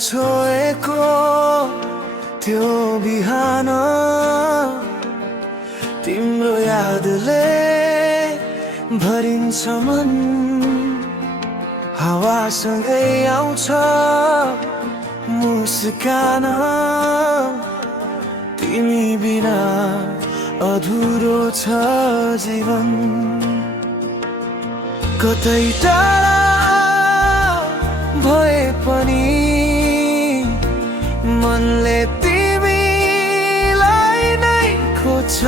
छोएको त्यो बिहान तिम्रो यादले भरिन्छ मन। हावासँगै आउँछ मुस्कान, तिमी बिना अधुरो छ जीवन। कतै टाढा भए पनि मनले तिमीलाई नै खोज्छ।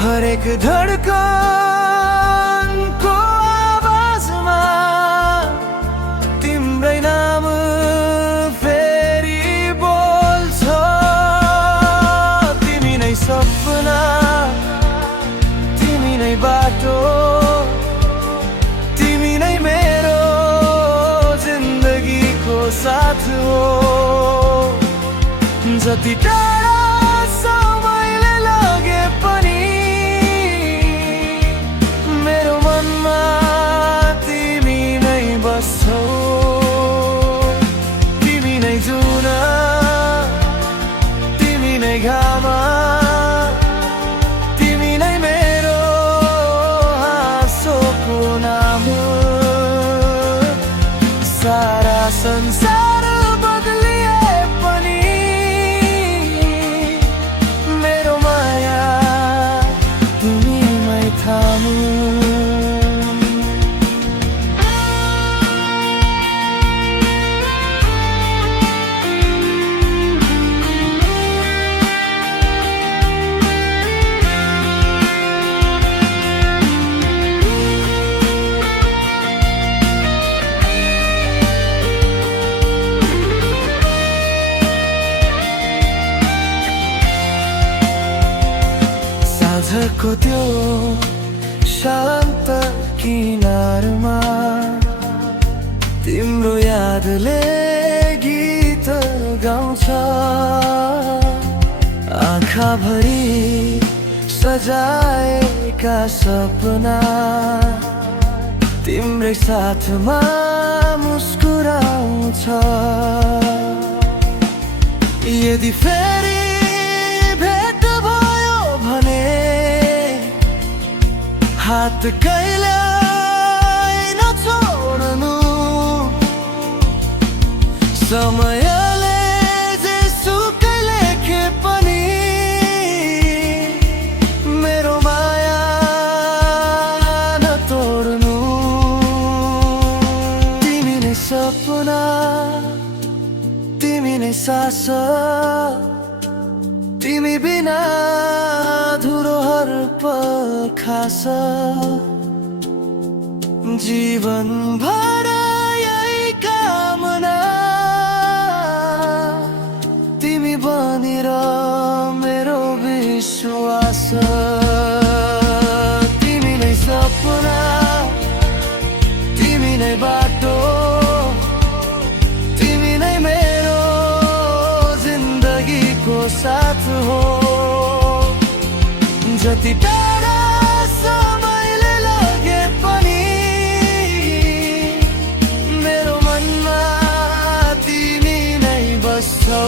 हरेक धड्कनको आवाजमा तिम्रै नाम फेरि बोल्छ। तिमी नै सपना, तिमी नै बाटो, तिमी नै मेरो जिन्दगीको साथ हो। जति टाढा समयले लगे पनि मेरो मनमा तिमी नै बस्छौ। तिमी नै जुन, तिमी नै घाम, तिमी नै मेरो हाँसोको नाम। सारा संसार बदलिए पनि मेरो माया तिमीमै थामु। साँझको त्यो शान्त किनारमा तिम्रो यादले गीत गाउँछ। आँखाभरि सजाएका सपना तिम्रै साथमा मुस्कुराउँछ। यदि फेरि भेट भयो भने हात कहिल्यै नछोड्नु। समयले जेसुकै लेखे पनि मेरो माया नतोड्नु। तिमी नै सपना, तिमी नै सास, तिमी बिना अधुरो हर पल खास। जीवन भर यही कामना, तिमी बनेर मेरो विश्वास। तिमी नै सपना, तिमी नै बाटो, तिमी नै मेरो जिन्दगीको साथ हो। जति टाढा समयले लगे पनि मेरो मनमा तिमी नै बस्छौ।